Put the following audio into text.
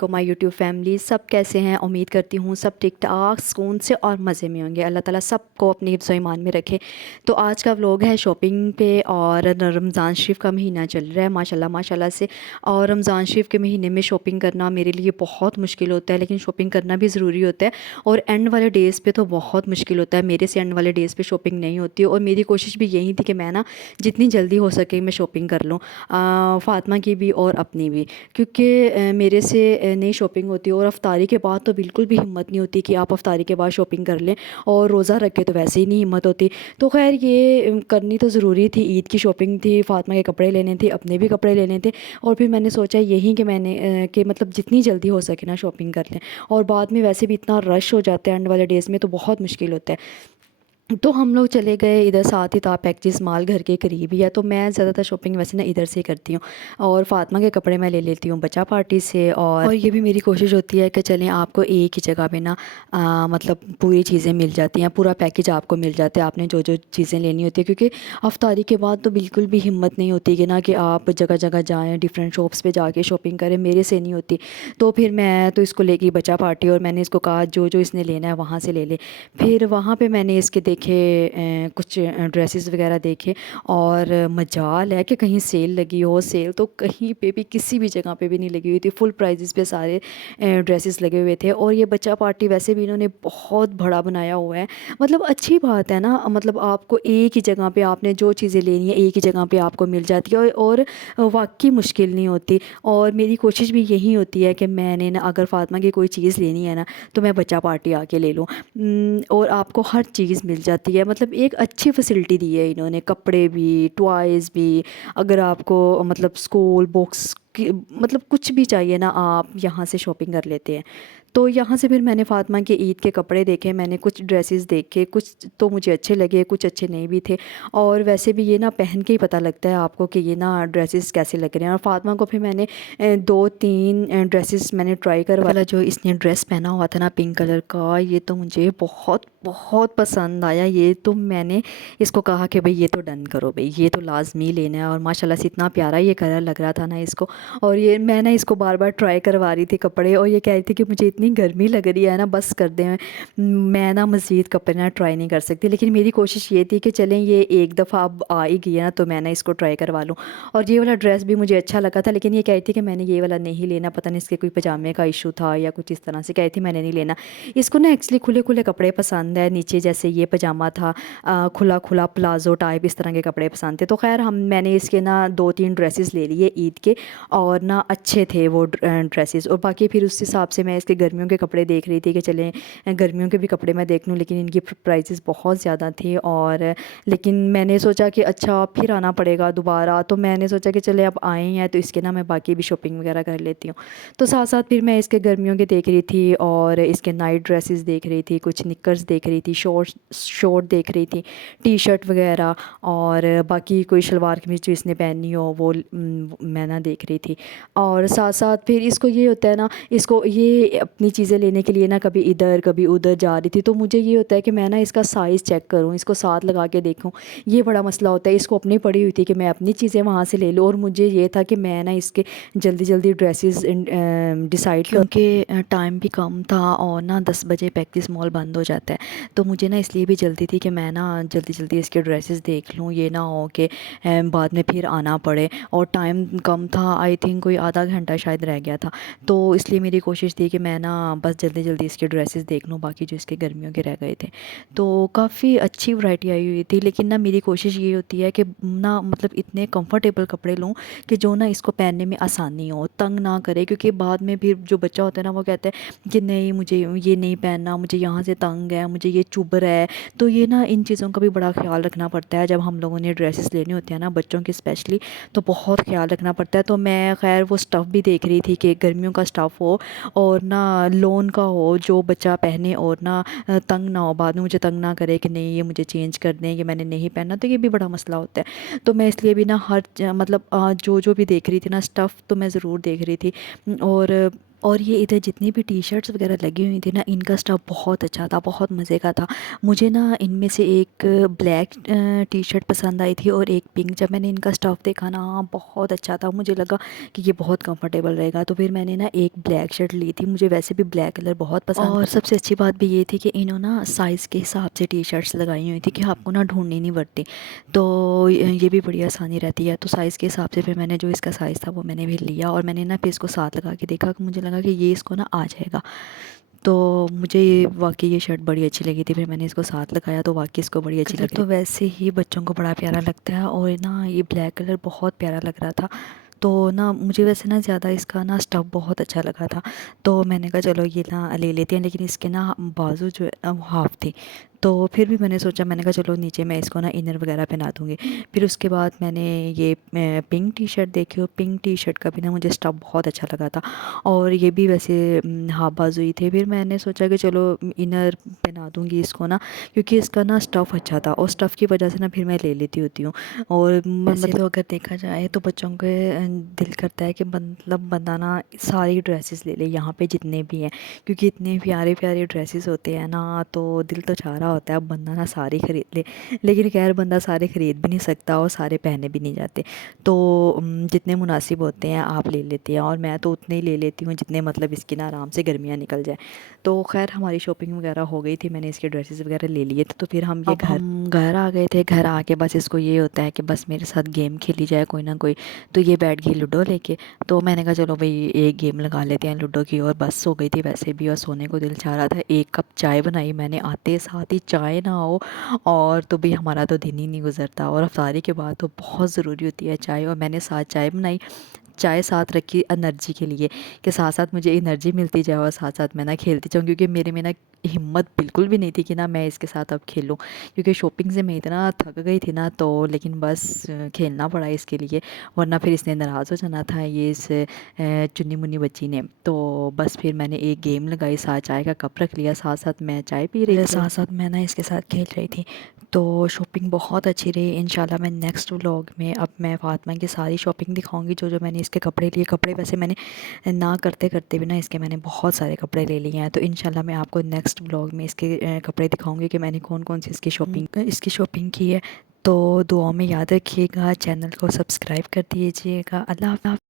वालेकुम my YouTube family. सब कैसे हैं? उम्मीद करती हूँ सब ठीक ठाक सुकून से और मज़े में होंगे। अल्लाह ताला सबको अपनी हिफ्ज़ ईमान में रखे। तो आज का व्लॉग है शॉपिंग पे और रमज़ान शरीफ का महीना चल रहा है माशाल्लाह माशाल्लाह से। और रमज़ान शरीफ के महीने में शॉपिंग करना मेरे लिए बहुत मुश्किल होता है, लेकिन शॉपिंग करना भी ज़रूरी होता है। और एंड वाले डेज़ पे तो बहुत मुश्किल होता है, मेरे से एंड वाले डेज़ पे शॉपिंग नहीं होती। और मेरी कोशिश भी यही थी कि मैं ना जितनी जल्दी हो सके मैं शॉपिंग कर लूँ, फ़ातिमा की भी और अपनी भी, क्योंकि मेरे से नहीं शॉपिंग होती। और अफ्तारी के बाद तो बिल्कुल भी हिम्मत नहीं होती कि आप अफ्तारी के बाद शॉपिंग कर लें, और रोज़ा रख के तो वैसे ही नहीं हिम्मत होती। तो खैर ये करनी तो ज़रूरी थी। ईद की शॉपिंग थी, फ़ातिमा के कपड़े लेने थे, अपने भी कपड़े लेने थे। और फिर मैंने सोचा यही कि मैंने कि मतलब जितनी जल्दी हो सके ना शॉपिंग कर लें। और बाद में वैसे भी इतना रश हो जाता है एंड वाले डेज़ में, तो बहुत मुश्किल होता है। तो हम लोग चले गए इधर, साथ ही था पैकेजेस माल घर के करीब ही है, तो मैं ज़्यादातर शॉपिंग वैसे ना इधर से करती हूँ। और फ़ातिमा के कपड़े मैं ले लेती हूँ बचा पार्टी से। और ये भी मेरी कोशिश होती है कि चलें आपको एक ही जगह पे ना मतलब पूरी चीज़ें मिल जाती हैं, पूरा पैकेज आपको मिल जाता है, आपने जो जो चीज़ें लेनी होती है। क्योंकि अफ्तारी के बाद तो बिल्कुल भी हिम्मत नहीं होती कि ना कि आप जगह जगह जाएँ, डिफरेंट शॉप्स पे जाके शॉपिंग करें, मेरे से नहीं होती। तो फिर मैं तो इसको लेके बचा पार्टी, और मैंने इसको कहा जो जो इसने लेना है वहाँ से ले ले। फिर वहाँ पे मैंने इसके देखे कुछ ड्रेसेस वगैरह देखे, और मजाल है कि कहीं सेल लगी हो। सेल तो कहीं पे भी किसी भी जगह पे भी नहीं लगी हुई थी, फुल प्राइजेस पे सारे ड्रेसेस लगे हुए थे। और ये बच्चा पार्टी वैसे भी इन्होंने बहुत बड़ा बनाया हुआ है। मतलब अच्छी बात है ना, मतलब आपको एक ही जगह पे आपने जो चीज़ें लेनी है एक ही जगह पे आपको मिल जाती है, और वाकई मुश्किल नहीं होती। और मेरी कोशिश भी यही होती है कि मैंने ना अगर फ़ातिमा की कोई चीज़ लेनी है ना, तो मैं बच्चा पार्टी आके ले लूँ। और आपको हर चीज़ मिल जाती है, मतलब एक अच्छी फैसिलिटी दी है इन्होंने, कपड़े भी, टॉयज़ भी। अगर आपको मतलब स्कूल बुक्स की मतलब कुछ भी चाहिए ना, आप यहाँ से शॉपिंग कर लेते हैं। तो यहाँ से फिर मैंने फ़ातिमा के ईद के कपड़े देखे, मैंने कुछ ड्रेसेस देखे, कुछ तो मुझे अच्छे लगे, कुछ अच्छे नहीं भी थे। और वैसे भी ये ना पहन के ही पता लगता है आपको कि ये ना ड्रेसेस कैसे लग रहे हैं। और फ़ातिमा को फिर मैंने 2-3 ड्रेसेस मैंने ट्राई करवा। वाला जो इसने ड्रेस पहना हुआ था ना पिंक कलर का, ये तो मुझे बहुत बहुत पसंद आया। ये तो मैंने इसको कहा कि भाई ये तो डन करो, भाई ये तो लाजमी लेना है। और माशाल्लाह से इतना प्यारा ये कलर लग रहा था ना इसको। और ये मैं ना इसको बार बार ट्राई करवा रही थी कपड़े, और ये कह रही थी कि मुझे इतनी गर्मी लग रही है ना, बस कर दें, मैं ना मज़ीद कपड़े ना ट्राई नहीं कर सकती। लेकिन मेरी कोशिश ये थी कि चलें ये एक दफ़ा अब आ ही गई है ना, तो मैं ना इसको ट्राई करवा लूँ। और ये वाला ड्रेस भी मुझे अच्छा लगा था, लेकिन ये कह रही थी कि मैंने ये वाला नहीं लेना, पता नहीं इसके कोई पजामे का इशू था या कुछ इस तरह से, कह रही थी मैंने नहीं लेना। इसको ना एक्चुअली खुले खुले कपड़े पसंद है, नीचे जैसे ये पजामा था, खुला खुला प्लाजो टाइप इस तरह के कपड़े पसंद थे। तो खैर मैंने इसके ना 2-3 ड्रेसेस ले लिए ईद के, और ना अच्छे थे वो ड्रेसेस। और बाकी फिर उस हिसाब से मैं इसके गर्मियों के कपड़े देख रही थी कि चलें गर्मियों के भी कपड़े मैं देख लूँ, लेकिन इनकी प्राइसेस बहुत ज़्यादा थे। और लेकिन मैंने सोचा कि अच्छा फिर आना पड़ेगा दोबारा, तो मैंने सोचा कि चले अब आए हैं तो इसके ना मैं बाकी भी शॉपिंग वगैरह कर लेती हूँ। तो साथ साथ फिर मैं इसके गर्मियों के देख रही थी, और इसके नाइट ड्रेसेस देख रही थी, कुछ निकर्स देख रही थी, शॉर्ट देख रही थी, टी शर्ट वगैरह। और बाकी कोई शलवार कमीज़ जो इसने पहनी हो वो मैं ना देख रही थी। और साथ साथ फिर इसको ये होता है ना, इसको ये अपनी चीज़ें लेने के लिए ना कभी इधर कभी उधर जा रही थी, तो मुझे ये होता है कि मैं ना इसका साइज़ चेक करूँ, इसको साथ लगा के देखूँ, ये बड़ा मसला होता है। इसको अपनी पड़ी हुई थी कि मैं अपनी चीज़ें वहाँ से ले लूँ, और मुझे ये था कि मैं ना इसके जल्दी जल्दी ड्रेसेस डिसाइड, क्योंकि टाइम भी कम था, और ना 10 बजे पैक्टिस मॉल बंद हो जाता है। तो मुझे ना इसलिए भी जल्दी थी कि मैं ना जल्दी जल्दी इसके ड्रेसेस देख लूँ, ये ना हो कि बाद में फिर आना पड़े। और टाइम कम था, आई थिंक कोई आधा घंटा शायद रह गया था। तो इसलिए मेरी कोशिश थी कि मैं ना बस जल्दी जल्दी इसके ड्रेसेस देख लूँ, बाकी जो इसके गर्मियों के रह गए थे। तो काफ़ी अच्छी वैरायटी आई हुई थी, लेकिन ना मेरी कोशिश ये होती है कि ना मतलब इतने कंफर्टेबल कपड़े लूँ कि जो ना इसको पहनने में आसानी हो, तंग ना करे। क्योंकि बाद में फिर जो बच्चा होता है ना वो कहता है कि नहीं मुझे ये नहीं पहनना, मुझे यहाँ से तंग है, मुझे ये चुभ रहा है। तो ये ना इन चीज़ों का भी बड़ा ख्याल रखना पड़ता है जब हम लोगों ने ड्रेसेस लेने होते हैं ना, बच्चों की स्पेशली, तो बहुत ख्याल रखना पड़ता है। तो मैं खैर वो स्टफ़ भी देख रही थी कि गर्मियों का स्टफ़ हो, और ना लोन का हो जो बच्चा पहने, और ना तंग ना हो, बाद में मुझे तंग ना करे कि नहीं ये मुझे चेंज कर दें, ये मैंने नहीं पहनना, तो ये भी बड़ा मसला होता है। तो मैं इसलिए भी ना मतलब जो जो भी देख रही थी ना स्टफ़, तो मैं ज़रूर देख रही थी। और और ये इधर जितनी भी टी शर्ट्स वगैरह लगी हुई थी ना, इनका स्टफ़ बहुत अच्छा था, बहुत मज़े का था। मुझे ना इनमें से एक ब्लैक टी शर्ट पसंद आई थी और एक पिंक। जब मैंने इनका स्टफ़ देखा ना, बहुत अच्छा था, मुझे लगा कि ये बहुत कंफर्टेबल रहेगा, तो फिर मैंने ना एक ब्लैक शर्ट ली थी। मुझे वैसे भी ब्लैक कलर बहुत पसंद। और सबसे अच्छी बात भी ये थी कि इन्होंने ना साइज़ के हिसाब से टी शर्ट्स लगाई हुई थी कि आपको ना ढूंढनी नहीं पड़ती, तो ये भी बड़ी आसानी रहती है। तो साइज़ के हिसाब से फिर मैंने जो इसका साइज़ था वो मैंने भी लिया, और मैंने ना फिर इसको साथ लगा के देखा, कि मुझे लगा कि ये इसको ना आ जाएगा। तो मुझे वाकई ये शर्ट बड़ी अच्छी लगी थी। फिर मैंने इसको साथ लगाया तो वाकई इसको बड़ी अच्छी लगी। तो वैसे ही बच्चों को बड़ा प्यारा लगता है, और ना ये ब्लैक कलर बहुत प्यारा लग रहा था। तो ना मुझे वैसे ना ज़्यादा इसका ना स्टफ़ बहुत अच्छा लगा था, तो मैंने कहा चलो ये ना ले लेते हैं। लेकिन इसके ना बाजू जो है ना वो हाफ़ थे, तो फिर भी मैंने सोचा, मैंने कहा चलो नीचे मैं इसको ना इनर वगैरह पहना दूँगी। फिर उसके बाद मैंने ये पिंक टी शर्ट देखी, और पिंक टी शर्ट का भी ना मुझे स्टफ़ बहुत अच्छा लगा था, और ये भी वैसे हाफ बाजू ही थे। फिर मैंने सोचा कि चलो इनर पहना दूँगी इसको ना, क्योंकि इसका ना स्टफ़ अच्छा था, और स्टफ़ की वजह से ना फिर मैं ले लेती होती हूँ। और मतलब तो अगर देखा जाए तो बच्चों के दिल करता है कि मतलब बंदा ना सारी ड्रेसेस ले ले यहाँ पे जितने भी हैं, क्योंकि इतने प्यारे प्यारे ड्रेसेस होते हैं ना, तो दिल तो चाह रहा होता है अब बंदा ना सारे ख़रीद ले। लेकिन खैर बंदा सारे ख़रीद भी नहीं सकता, और सारे पहने भी नहीं जाते। तो जितने मुनासिब होते हैं आप ले लेते हैं, और मैं तो उतने ही ले लेती हूँ जितने मतलब इसकी ना आराम से गर्मियाँ निकल जाए। तो खैर हमारी शॉपिंग वगैरह हो गई थी, मैंने इसके ड्रेसेस वगैरह ले लिए थे। तो फिर हम घर आ गए थे। घर आके बस इसको ये होता है कि बस मेरे साथ गेम खेली जाए कोई ना कोई। तो ये बैठ गई लूडो लेके, तो मैंने कहा चलो भाई एक गेम लगा लेते हैं लूडो की, और बस सो गई थी वैसे भी, और सोने को दिल चाह रहा था। एक कप चाय बनाई मैंने, आते साथ ही चाय ना हो और तो भाई हमारा तो दिन ही नहीं गुजरता, और अफ्तारी के बाद तो बहुत ज़रूरी होती है चाय। और मैंने साथ चाय बनाई, चाय साथ रखी एनर्जी के लिए, कि साथ साथ मुझे एनर्जी मिलती जाए और साथ साथ मैं ना खेलती जाऊँ, क्योंकि मेरे में ना हिम्मत बिल्कुल भी नहीं थी कि ना मैं इसके साथ अब खेलूँ, क्योंकि शॉपिंग से मैं इतना थक गई थी ना। तो लेकिन बस खेलना पड़ा इसके लिए, वरना फिर इसने नाराज़ हो जाना था, ये इस चुन्नी मुन्नी बच्ची ने। तो बस फिर मैंने एक गेम लगाई, साथ चाय का कप रख लिया, साथ साथ मैं चाय पी रही थी, साथ साथ मैं ना इसके साथ खेल रही थी। तो शॉपिंग बहुत अच्छी रही। इंशाल्लाह मैं नेक्स्ट व्लॉग में अब मैं फ़ातिमा की सारी शॉपिंग दिखाऊंगी, जो जो मैंने इसके कपड़े लिए। कपड़े वैसे मैंने ना करते करते भी ना इसके मैंने बहुत सारे कपड़े ले लिए हैं। तो इंशाल्लाह मैं आपको नेक्स्ट व्लॉग में इसके कपड़े दिखाऊंगी कि मैंने कौन कौन सी इसकी शॉपिंग की है। तो दुआ में याद रखिएगा, चैनल को सब्सक्राइब कर दीजिएगा। अल्लाह हाफ़िज़।